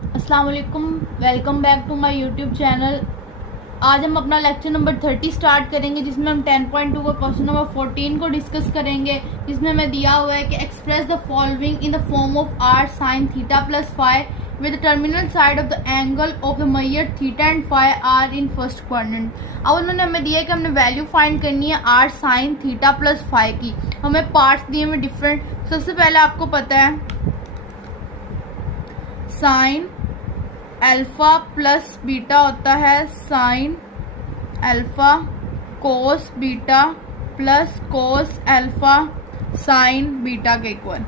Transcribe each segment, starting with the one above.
अस्सलाम वालेकुम, welcome back to my YouTube channel. आज हम अपना लेक्चर नंबर 30 स्टार्ट करेंगे, जिसमें हम 10.2 का क्वेश्चन नंबर 14 को डिस्कस करेंगे। जिसमें हमें दिया हुआ है कि express the following in the form of R sine theta plus five with the terminal side of the angle of the measure theta and five R in first quadrant. अब उन्होंने हमें दिया है कि हमने वैल्यू फाइंड करनी है R sine theta plus five की। हमें पार्ट्स दिए हुए डिफरेंट। सबसे पहले आपको पता है साइन अल्फा प्लस बीटा होता है sine alpha, cos beta plus cos alpha sine beta के इक्वल।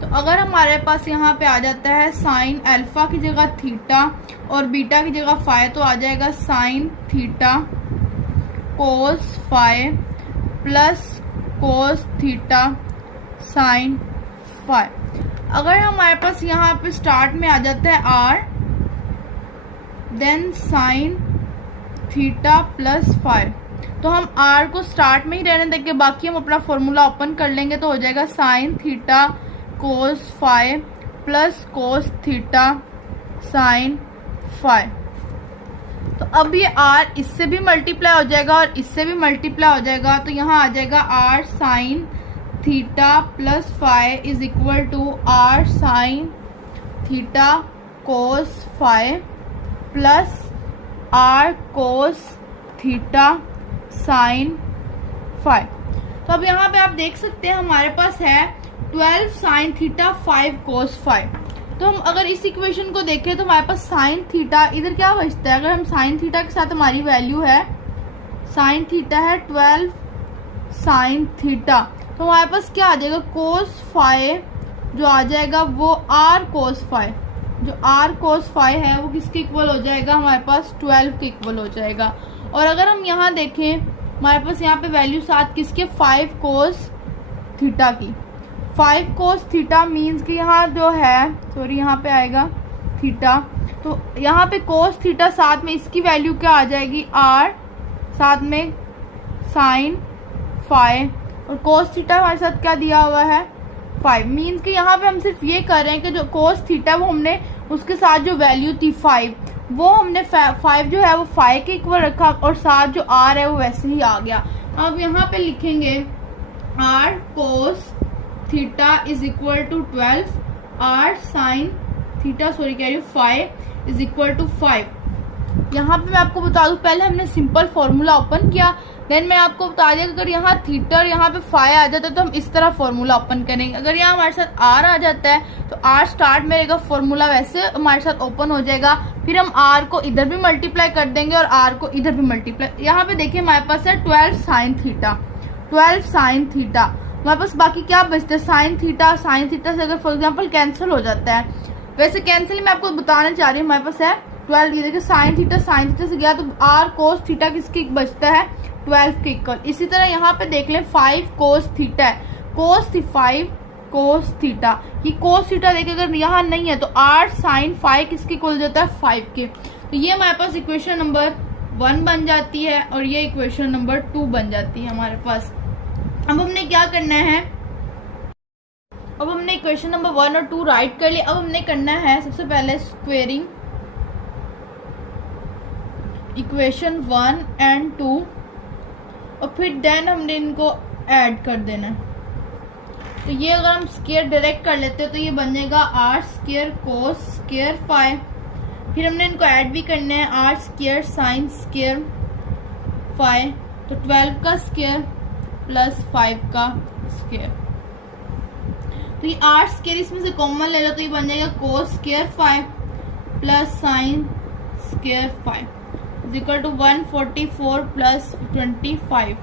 तो अगर हमारे पास यहाँ पे आ जाता है साइन अल्फा की जगह थीटा और बीटा की जगह फाइव, तो आ जाएगा sign theta cos five plus cos theta sine five. अगर हमारे पास यहाँ पे स्टार्ट में आ जाता है R, then sine theta plus five, तो हम आर को स्टार्ट में ही रहने देंगे, बाकी हम अपना फॉर्मूला ओपन कर लेंगे। तो हो जाएगा sign theta cos five plus cos theta sine five. तो अब ये आर इससे भी मल्टीप्लाई हो जाएगा और इससे भी मल्टीप्लाई हो जाएगा। तो यहाँ आ जाएगा R sine theta plus five is equal to R sine theta cos five plus R cos theta sine five. तो अब यहाँ पे आप देख सकते हैं हमारे पास है 12 साइन थीटा 5 कोस 5। तो हम अगर इस इक्वेशन को देखें तो हमारे पास साइन थीटा इधर क्या बचता है। अगर हम साइन थीटा के साथ हमारी वैल्यू है साइन थीटा है 12 साइन थीटा, तो हमारे पास क्या आ जाएगा कोस 5 जो आ जाएगा वो आर कोस 5। जो आर कोस 5 है वो किसके इक्वल हो जाएगा, हमारे पास 12 के इक्वल हो जाएगा। और अगर हम यहाँ देखें हमारे पास यहाँ पे वैल्यू साथ किसके 5 कोस थीटा की। 5 कोस थीटा मीन्स कि यहाँ जो है सॉरी यहाँ पे आएगा थीटा, तो यहाँ पे कोस थीटा साथ में इसकी वैल्यू क्या आ जाएगी आर, साथ में साइन 5 और कोस थीटा हमारे साथ क्या दिया हुआ है 5। मीन्स कि यहाँ पे हम सिर्फ ये कर रहे हैं कि जो कोस थीटा वो हमने उसके साथ जो वैल्यू थी 5 वो हमने 5 जो है वो 5 के इक्वल रखा और साथ जो आर है वो वैसे ही आ गया। अब यहाँ पे लिखेंगे R cos theta is equal to 12 R sine theta sorry कह रही हूँ 5 इज इक्वल टू 5। यहाँ पे मैं आपको बता दूं पहले हमने सिंपल फॉर्मूला ओपन किया, देन मैं आपको बता दिया कि अगर यहाँ थीटा और यहाँ पे 5 आ जाता है तो हम इस तरह फॉर्मूला ओपन करेंगे। अगर यहाँ हमारे साथ आर आ जाता है तो आर स्टार्ट में रहेगा, फॉर्मूला वैसे हमारे साथ ओपन हो जाएगा। फिर हम आर को इधर भी मल्टीप्लाई कर देंगे और आर को इधर भी मल्टीप्लाई। यहाँ पे देखिए हमारे पास है 12 साइन थीटा 12 साइन थीटा, हमारे पास बाकी क्या बचता है साइन थीटा से अगर फॉर एग्जाम्पल कैंसिल हो जाता है, वैसे कैंसिल मैं आपको बताना चाह रही हूँ। हमारे पास है 12, ये देखिए साइन थीटा से गया तो आर कोस थीटा किसके बचता है 12 के इक्वल। इसी तरह यहाँ पे देख लें 5 कोस थीटा है, कोस 5 कोस थीटा, ये कोस थीटा देखिए अगर यहाँ नहीं है तो आर साइन 5 किसके इक्वल जाता है 5 के। तो ये हमारे पास इक्वेशन नंबर 1 बन जाती है और ये इक्वेशन नंबर 2 बन जाती है हमारे पास। अब हमने क्या करना है, अब हमने इक्वेशन नंबर 1 और 2 राइट कर लिया। अब हमने करना है सबसे पहले स्क्वेयरिंग इक्वेशन 1 एंड 2 और फिर देन हमने इनको ऐड कर देना है। तो ये अगर हम स्क्वायर डायरेक्ट कर लेते हो तो ये बन जाएगा आर स्क्वायर कोस स्क्वायर 5। फिर हमने इनको ऐड भी करना है आर स्क्वायर साइन स्क्वायर 5, तो 12 का स्क्वायर प्लस 5 का स्क्वायर। तो ये आर स्क्वायर इसमें से कॉमन ले लो तो ये बन जाएगा cos square 5 plus sine square 5 is equal to 144 plus 25।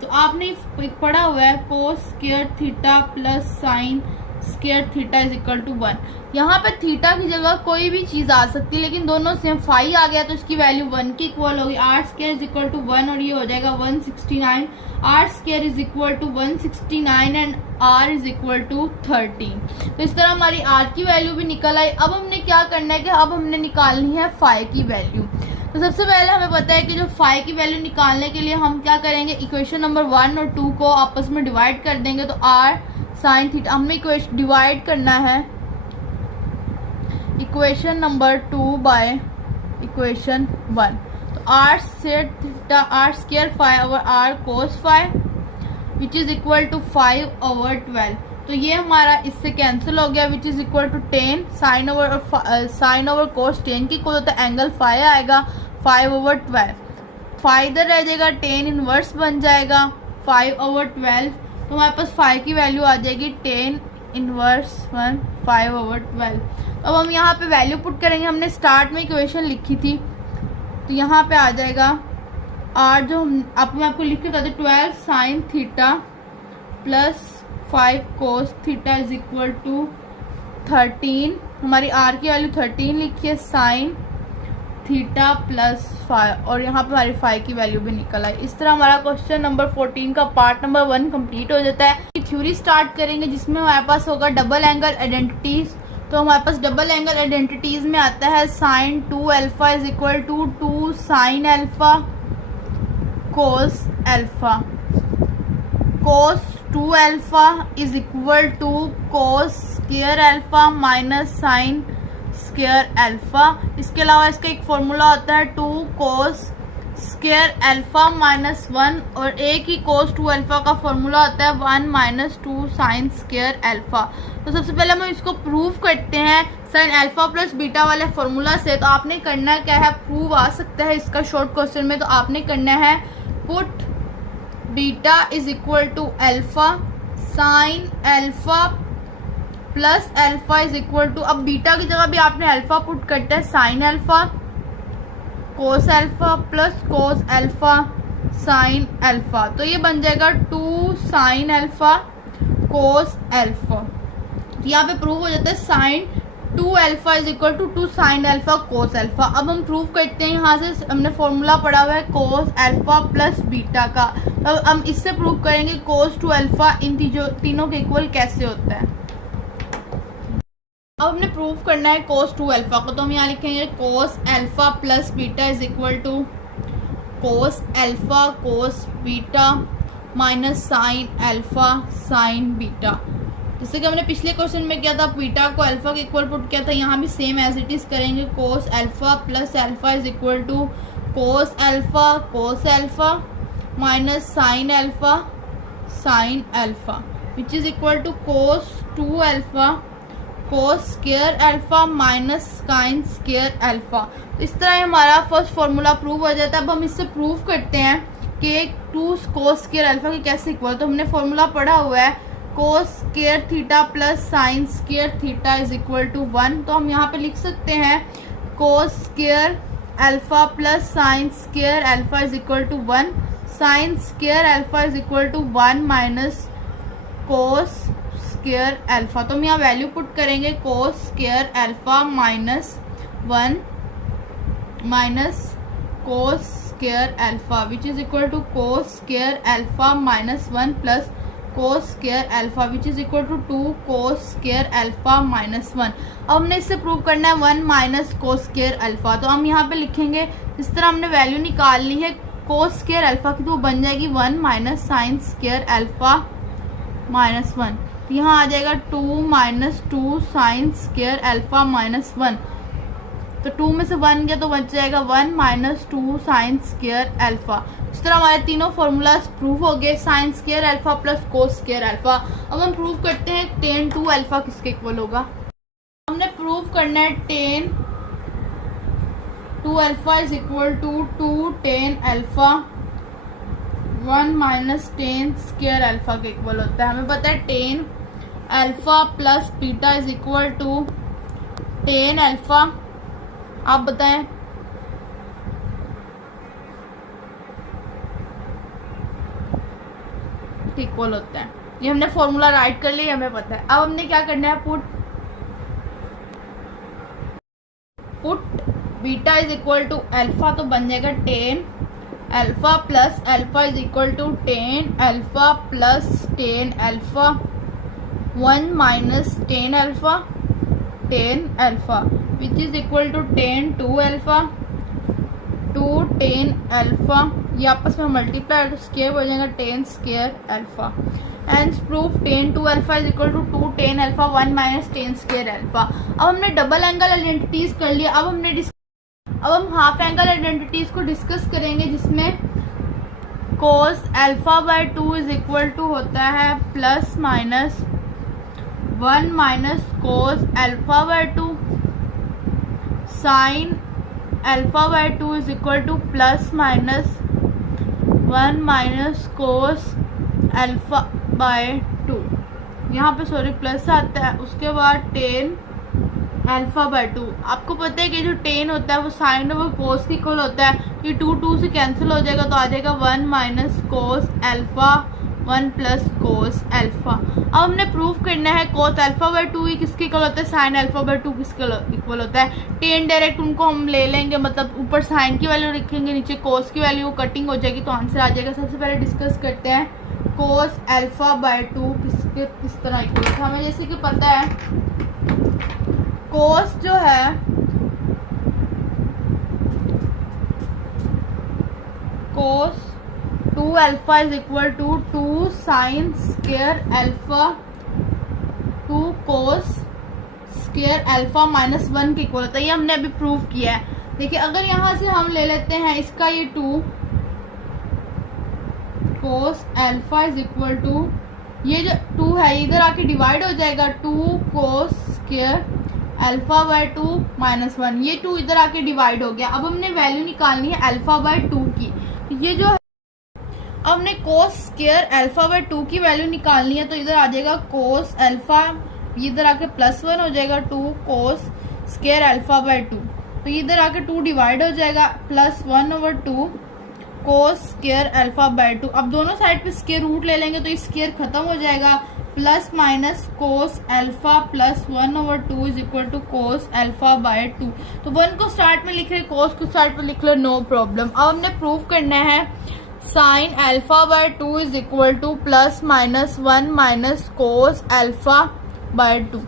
तो आपने पढ़ा हुआ है cos square theta plus sine square theta is equal to 1। यहाँ पे थीटा की जगह कोई भी चीज आ सकती है, लेकिन दोनों सेम 5 आ गया तो इसकी वैल्यू 1 की इक्वल होगी। R square is equal to 1 और ये हो जाएगा 169। R square is equal to 169 and R is equal to 13। तो इस तरह हमारी आर की वैल्यू भी निकल आई। अब हमने क्या करना है कि अब हमने निकालनी है 5 की वैल्यू। तो सबसे पहले हमें पता है कि जो 5 की वैल्यू निकालने के लिए हम क्या करेंगे, इक्वेशन नंबर 1 और 2 को आपस में डिवाइड कर देंगे। तो आर साइन थीटा हमें डिवाइड करना है इक्वेशन नंबर 2 बाय इक्वेशन 1। तो r set theta r square 5 over r cos 5 which is equal to 5 over 12। तो ये हमारा इससे कैंसिल हो गया, which is equal to 10 sine over cos 10 की इक्वल होता है एंगल 5 आएगा 5 ओवर 12। 5 इधर रह जाएगा, 10 इनवर्स बन जाएगा 5 ओवर 12। तो हमारे पास 5 की वैल्यू आ जाएगी 10 इनवर्स 1 5 ओवर 12। तो अब हम यहाँ पे वैल्यू पुट करेंगे, हमने स्टार्ट में इक्वेशन लिखी थी तो यहाँ पे आ जाएगा r जो मैं आपको लिख के बता दूँ 12 sine theta plus 5 cos theta is equal to 13। हमारी r की वैल्यू 13 लिखी है साइन थीटा प्लस 5 और यहाँ पे हमारी 5 की वैल्यू भी निकल आई। इस तरह हमारा क्वेश्चन नंबर 14 का पार्ट नंबर 1 कंप्लीट हो जाता है। थ्योरी स्टार्ट करेंगे जिसमें हमारे पास होगा डबल एंगल आइडेंटिटीज। तो हमारे पास डबल एंगल आइडेंटिटीज में आता है sine 2 alpha is equal to 2 sine alpha cos alpha, cos 2 alpha is equal to cos square alpha minus sine square alpha. इसके अलावा इसका एक फॉर्मूला होता है 2 कोस स्क्वायर अल्फा माइनस 1 और एक ही कोस 2 अल्फा का फॉर्मूला होता है 1 माइनस 2 साइन स्क्वायर अल्फा। तो सबसे पहले हम इसको प्रूव करते हैं साइन अल्फा प्लस बीटा वाले फॉर्मूला से। तो आपने करना क्या है, प्रूव आ सकता है इसका शॉर्ट क्वेश्चन में, तो आपने करना है put beta is equal to alpha sine alpha plus alpha is equal to, अब बीटा की जगह भी आपने अल्फा पुट करता है sine alpha cos alpha plus cos alpha sine alpha. तो ये बन जाएगा 2 साइन अल्फा कोस अल्फा। यहाँ पे प्रूव हो जाता है sine 2 alpha is equal to 2 sine alpha cos alpha. अब हम प्रूव करते हैं, यहाँ से हमने फॉर्मूला पढ़ा हुआ है कोस अल्फा प्लस बीटा का। अब हम इससे प्रूव करेंगे कोस 2 अल्फा इन तीनों के इक्वल कैसे होता है। अब हमने प्रूव करना है कोस 2 अल्फा को, तो हम यहाँ लिखेंगे cos alpha plus beta is equal to cos alpha cos beta minus sine alpha sine beta. जैसे कि हमने पिछले क्वेश्चन में किया था, बीटा को अल्फा के इक्वल पुट किया था, यहाँ भी सेम एज इट इज करेंगे। Cos alpha plus alpha is equal to cos alpha minus sine alpha sine alpha which is equal to cos 2 alpha cos square alpha minus sine square alpha. तो इस तरह हमारा first formula prove हो जाता है। अब हम इससे प्रूव करते हैं कि 2 कोस स्क्वायर अल्फा के कैसे इक्वल। तो हमने फॉर्मूला पढ़ा हुआ है cos square theta plus sine square theta is equal to 1। तो हम यहाँ पे लिख सकते हैं cos square alpha plus sine square alpha is equal to 1, sine square alpha is equal to 1 minus cos square alpha. तो हम यहाँ वैल्यू पुट करेंगे cos square alpha minus 1 minus cos square alpha which is equal to cos square alpha minus 1 plus cos square alpha which is equal to 2 cos square alpha minus 1। अब हमने इससे prove करना है 1 minus cos square alpha. तो हम यहाँ पे लिखेंगे इस तरह हमने वैल्यू निकाल ली है कोस स्क्वायर अल्फा की, तो वो बन जाएगी 1 minus sine square alpha minus 1। यहाँ आ जाएगा 2 minus 2 sine square alpha minus 1। तो 2 में से 1 गया तो बच जाएगा 1 माइनस 2 साइन स्क्वायर अल्फा। इस तरह हमारे तीनों फॉर्मूलाज प्रूव हो गए, साइन स्क्वायर अल्फा प्लस कोस स्क्वायर अल्फा। अब हम प्रूव करते हैं टेन 2 अल्फा किसके इक्वल होगा। हमने प्रूव करना है tan 2 alpha is equal to 2 tan alpha 1 minus tan square alpha के इक्वल होता है। हमें पता है tan alpha plus beta is equal to tan alpha. आप बताएं इक्वल होता है। ये हमने फॉर्मूला राइट कर लिया, हमें पता है। अब हमने क्या करना है, put beta is equal to alpha, तो बन जाएगा tan alpha plus alpha is equal to tan alpha plus tan alpha 1 minus tan alpha which is equal to tan 2 alpha 2 tan alpha. ये आपस में मल्टीप्लाई तो स्क्वायर हो जाएगा tan square alpha. Hence proof tan 2 alpha is equal to 2 tan alpha 1 minus tan square alpha। अब हमने double angle identities कर लिया। अब हम हाफ एंगल आइडेंटिटीज को डिस्कस करेंगे, जिसमें cos alpha by 2 is equal to होता है plus minus 1 minus cos alpha by 2, sin alpha by 2 is equal to plus minus 1 minus cos alpha by 2। यहाँ पे सॉरी प्लस आता है, उसके बाद tan अल्फा बाय 2। आपको पता है कि जो टेन होता है वो साइन ओवर कोस के इक्वल होता है। ये 2 से कैंसिल हो जाएगा तो आ जाएगा 1 minus cos alpha 1 plus cos alpha. अब हमने प्रूफ करना है कोस अल्फा बाय 2 ही किसके इक्वल होता है, साइन अल्फा बाय 2 किसके इक्वल होता है। टेन डायरेक्ट उनको हम ले लेंगे, मतलब ऊपर साइन की वैल्यू लिखेंगे, नीचे कोस की वैल्यू कटिंग हो जाएगी तो आंसर आ जाएगा। सबसे पहले डिस्कस करते हैं कोस अल्फा बाय 2 किस तरह इक्वल है। हमें जैसे कि पता है कोस जो है cos 2 alpha is equal to 2 sine square alpha 2 cos square alpha minus 1 के इक्वल होता है। ये हमने अभी प्रूव किया है। देखिए अगर यहां से हम ले लेते हैं इसका ये 2 cos alpha is equal to, ये जो 2 है इधर आके डिवाइड हो जाएगा 2 cos square alpha by 2 minus 1। ये 2 इधर आके डिवाइड हो गया। अब हमने वैल्यू निकालनी है अल्फा बाय 2 की। ये जो है अब हमने कोस स्क्वायर अल्फा बाय 2 की वैल्यू निकालनी है तो इधर आ जाएगा कोस अल्फा, इधर आके प्लस 1 हो जाएगा 2 कोस स्क्वायर अल्फा बाय 2। तो इधर आके 2 डिवाइड हो जाएगा plus 1 over 2 cos square alpha by 2। अब दोनों साइड पे स्क्वायर रूट ले लेंगे तो ये स्क्वायर खत्म हो जाएगा। Plus minus cos alpha plus 1 over 2 is equal to cos alpha by 2। तो 1 को स्टार्ट में लिख रहे, कोस को स्टार्ट में लिख लो, नो प्रॉब्लम। अब हमने प्रूव करना है sine alpha by 2 is equal to plus minus 1 minus cos alpha by 2।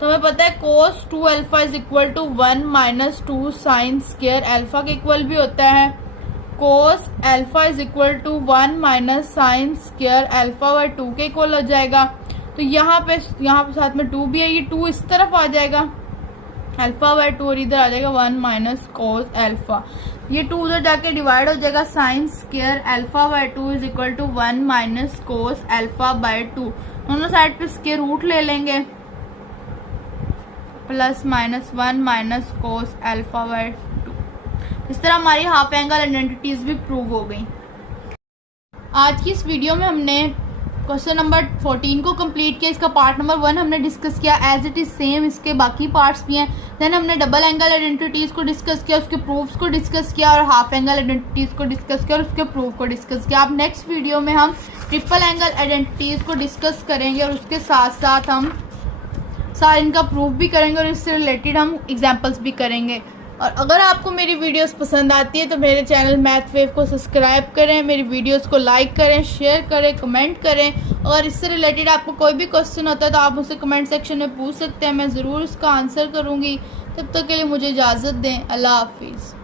तो हमें पता है cos 2 alpha is equal to 1 minus 2 sine square alpha के इक्वल भी होता है। Cos alpha is equal to 1 minus sine square alpha by 2 के equal हो जाएगा। तो यहाँ पे साथ में 2 भी है, ये 2 इस तरफ आ जाएगा अल्फा बाय 2 और इधर आ जाएगा 1 माइनस कोस अल्फा। ये 2 उधर जाके डिवाइड हो जाएगा sine square alpha by 2 is equal to 1 minus cos alpha by 2। दोनों साइड पे स्क्वायर रूट ले लेंगे, plus minus 1 minus cos alpha by 2। इस तरह हमारी हाफ एंगल आइडेंटिटीज भी प्रूव हो गई। आज की इस वीडियो में हमने क्वेश्चन नंबर 14 को कंप्लीट किया। इसका पार्ट नंबर 1 हमने डिस्कस किया, एज इट इज सेम इसके बाकी पार्ट्स भी हैं। देन हमने डबल एंगल आइडेंटिटीज को डिस्कस किया, उसके प्रूफ्स को डिस्कस किया और हाफ एंगल आइडेंटिटीज को डिस्कस किया और उसके प्रूफ को डिस्कस किया। अब नेक्स्ट वीडियो में हम ट्रिपल एंगल आइडेंटिटीज को डिस्कस करेंगे और उसके साथ साथ हम इनका प्रूफ भी करेंगे और इससे रिलेटेड हम एग्जाम्पल्स भी करेंगे। और अगर आपको मेरी वीडियोस पसंद आती है तो मेरे चैनल मैथ वेव को सब्सक्राइब करें, मेरी वीडियोस को लाइक करें, शेयर करें, कमेंट करें। और इससे रिलेटेड आपको कोई भी क्वेश्चन होता है तो आप मुझसे कमेंट सेक्शन में पूछ सकते हैं, मैं ज़रूर उसका आंसर करूँगी। तब तक के लिए मुझे इजाज़त दें। अल्लाह हाफिज़।